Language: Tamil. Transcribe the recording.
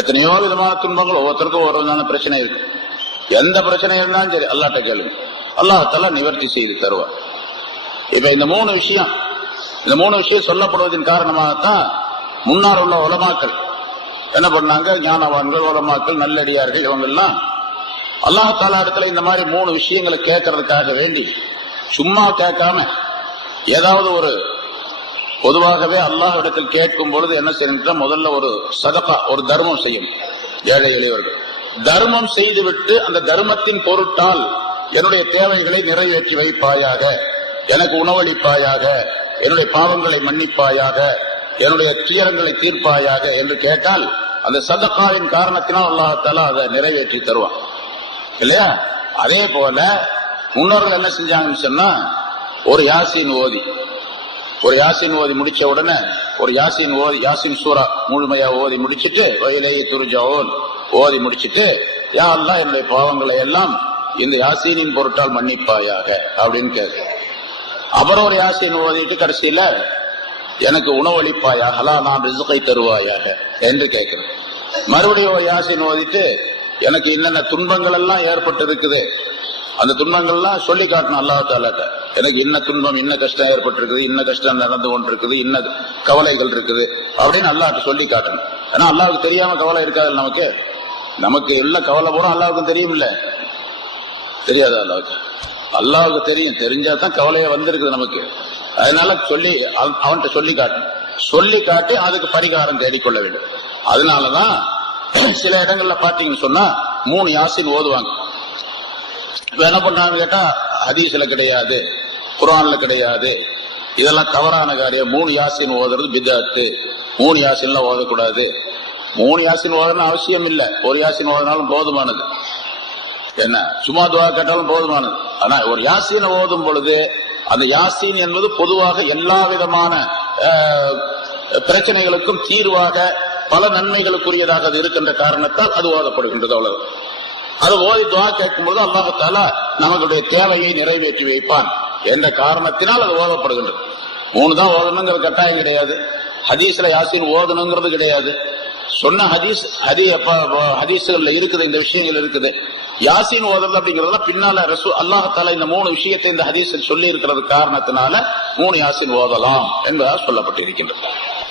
எத்தனையோ விதமான துன்பங்கள், ஒவ்வொருத்தருக்கும் ஒரு விதமான பிரச்சனை இருக்கு. எந்த பிரச்சனை இருந்தாலும் சரி அல்லாஹ்ட்ட கேளுங்க, அல்லாஹ் நிவர்த்தி செய்து தருவார். இப்ப இந்த மூணு விஷயம் சொல்லப்படுவதன் காரணமாகத்தான் முன்னால் உள்ள உலமாக்கள் என்ன பண்ணாங்க, ஞானவான்கள், உலமாக்கள், நல்லடியார்கள், இவங்கெல்லாம் அல்லாஹ் தஆலா இடத்துல இந்த மாதிரி மூணு விஷயங்களை கேட்கறதுக்காக வேண்டி சும்மா கேட்காம ஏதாவது ஒரு பொதுவாகவே அல்லாஹ் இடத்தில் கேட்கும் பொழுது என்ன செய்யணும், முதல்ல ஒரு சதகா, ஒரு தர்மம் செய்யும். ஏழை எளியவர்கள் தர்மம் செய்துவிட்டு அந்த தர்மத்தின் பொருட்டால் என்னுடைய தேவைகளை நிறைவேற்றி வைப்பாயாக, எனக்கு உணவளிப்பாயாக, என்னுடைய பாவங்களை மன்னிப்பாயாக, என்னுடைய துயரங்களை தீர்ப்பாயாக என்று கேட்டால் அந்த சதகாவின் காரணத்தினால் அல்லாஹ் தஆலா அதை நிறைவேற்றி தருவான் இல்லையா? அதே போல முன்னோர்கள் என்ன செஞ்சாங்கன்னு சொன்னா, ஒரு யாசீன் ஓதி முடிச்ச உடனே ஒரு யாசீன் சூரா முழுமையா ஓதி முடிச்சுட்டு வயலையை துருஜாவோன் ஓதி முடிச்சுட்டு, யா அல்லாஹ் என்னுடைய பாவங்களை எல்லாம் இந்த யாசீனின் பொருட்டால் மன்னிப்பாயாக அப்படின்னு கேட்க. அப்புறம் ஒரு யாசீன் ஓதிட்டு கடைசியில எனக்கு உணவளிப்பாயாக, நான் ரிஸ்கை தருவாயாக என்று கேட்கிறேன். மறுபடியும் ஒரு யாசீன் ஓதிட்டு எனக்கு என்னென்ன துன்பங்கள் எல்லாம் ஏற்பட்டு இருக்குது அந்த துன்பங்கள்லாம் சொல்லி காட்டணும் அல்லாஹ் தஆலாட்ட. எனக்கு இன்ன துன்பம், இன்ன கஷ்டம் ஏற்பட்டிருக்குது, இன்ன கஷ்டம் நடந்து கொண்டிருக்குது, இன்ன கவலைகள் இருக்குது அப்படின்னு அல்லாஹ்ட்ட சொல்லி காட்டணும். ஏன்னா அல்லாஹ்வுக்கு தெரியாம கவலை இருக்காது. நமக்கு எல்லா கவலை பூரா அல்லாஹ்வுக்கும் தெரியும் இல்ல, தெரியாது அல்லாஹ்வுக்கு தெரியும். தெரிஞ்சாதான் கவலையே வந்திருக்குது நமக்கு. அதனால சொல்லி அவன்கிட்ட சொல்லி காட்டணும். சொல்லி காட்டி அதுக்கு பரிகாரம் தேடிக்கொள்ள வேண்டும். அதனாலதான் சில இடங்கள்ல பாத்தீங்கன்னு சொன்னா 3 யாசீன் ஓதுவாங்க. இப்ப என்ன பண்ணாங்க கேட்டா, ஹதீஸ்ல கிடையாது, குர்ஆன்ல கிடையாது, இதெல்லாம் தவறான காரியம். 3 யாசீன் ஓதுறது பித்அத்து, 3 யாசீன்லாம் ஓதக்கூடாது. 3 யாசீன் ஓதணும் அவசியம் இல்லை, ஒரு யாசீன் ஓதினாலும் போதுமானது. என்ன சும்மா துஆ கேட்டாலும் போதுமானது. ஆனா ஒரு யாசீனை ஓதும் பொழுது அந்த யாசீன் என்பது பொதுவாக எல்லா விதமான பிரச்சனைகளுக்கும் தீர்வாக பல நன்மைகளுக்குரியதாக அது இருக்கின்ற காரணத்தால் அது ஓதப்படுகின்றது. அவ்வளவு அது ஓதி துஆ கேட்கும்போது அல்லாஹ் தஆலா நம்மளுடைய தேவையை நிறைவேற்றி வைப்பான் என்ற காரணத்தினால் அது ஓதப்படுகின்றது. 3 தான் ஓதணுங்கிறது கட்டாயம் கிடையாது. ஹதீஸ்ல யாசீன் ஓதணுங்கிறது கிடையாது. சொன்ன ஹதீஸ்கள்ல இருக்குது, இந்த விஷயங்கள் இருக்குது. யாசீன் ஓதுறது அப்படிங்கறதுல பின்னால அல்லாஹ் தஆலா இந்த 3 விஷயத்தை இந்த ஹதீஸில் சொல்லி இருக்கிறது காரணத்தினால 3 யாசீன் ஓதலாம் என்பதாக சொல்லப்பட்டிருக்கின்றது.